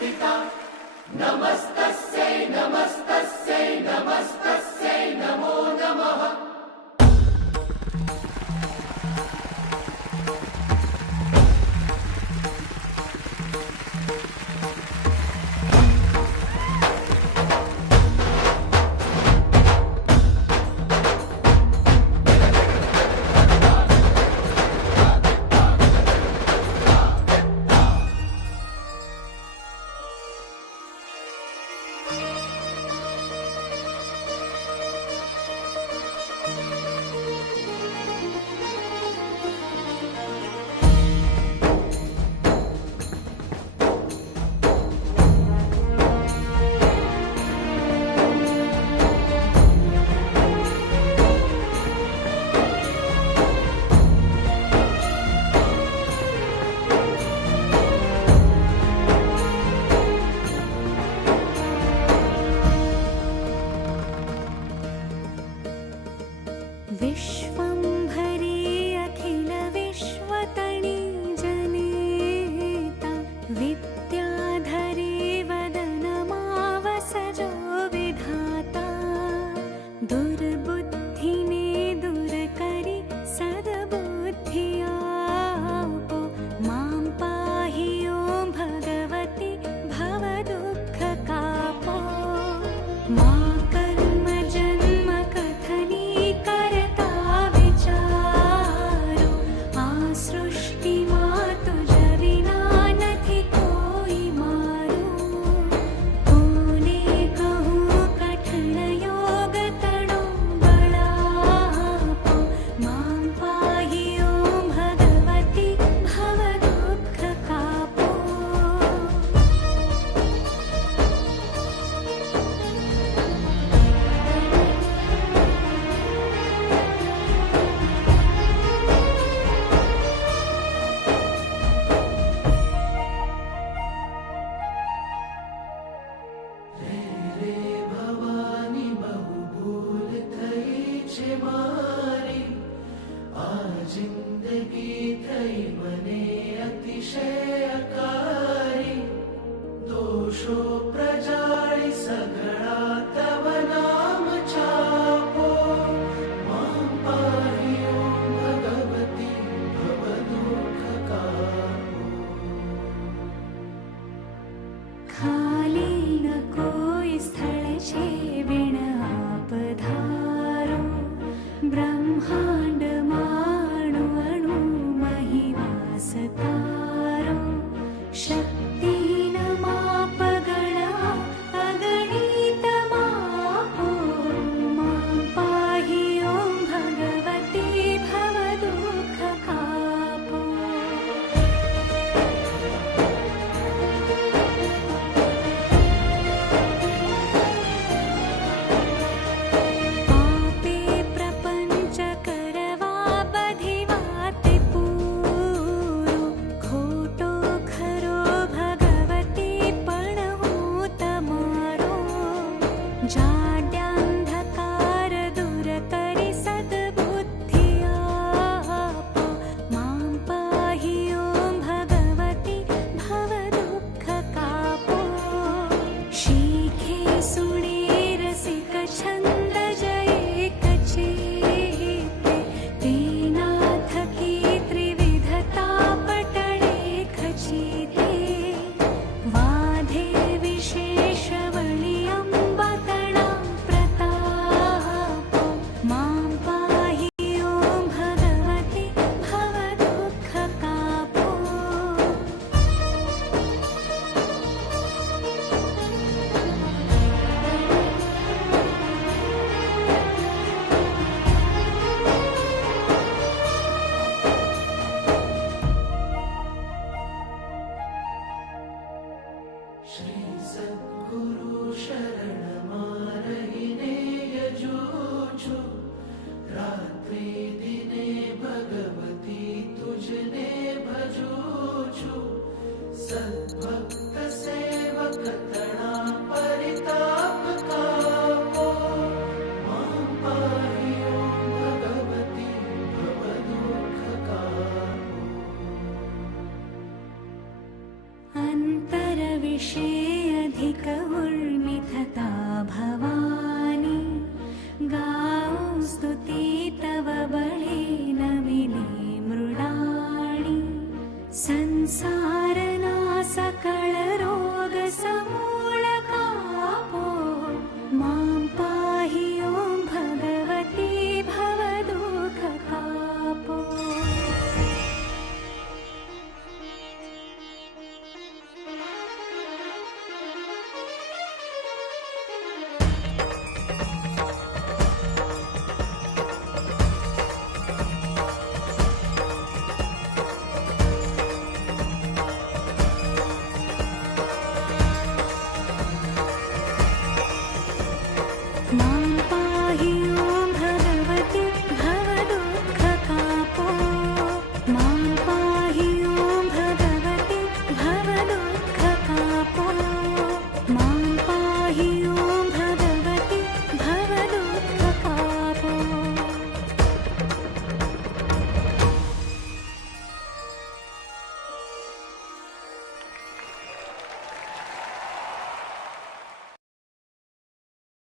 स्थिता नमस्तस्यै नमस्तस्यै नमस्तस्यै नमो नमः। विश्वंभरी अखिल विश्वतनी जनिता विद्याधरी वदनमावसजो विधाता दुर्बुद्धिने दूरकरि सद्बुद्धियापो मां पाहि ॐ भगवति भवदुःखकापो मा कर्म जन्म कथनी सृष्टि मातु जविना नथी कोई मारू कोने कहूँ कठिन योग तणो बड़ापो मां पाहि ॐ भगवति भव दुःख कापो। जिंदगी थई मने अतिशयकारी दोषो प्रजाळी सगळा तव नाम चापो मां पाहि ॐ भगवती भव दुःख कापो। खाली न कोई स्थल छे बिन आप धारो ब्रह्मांड माणु अणु मही वास तारो विषे अधिक उर्मिथता भवानी गाओ स्तुति तव बले नमिने मृडाणि संसार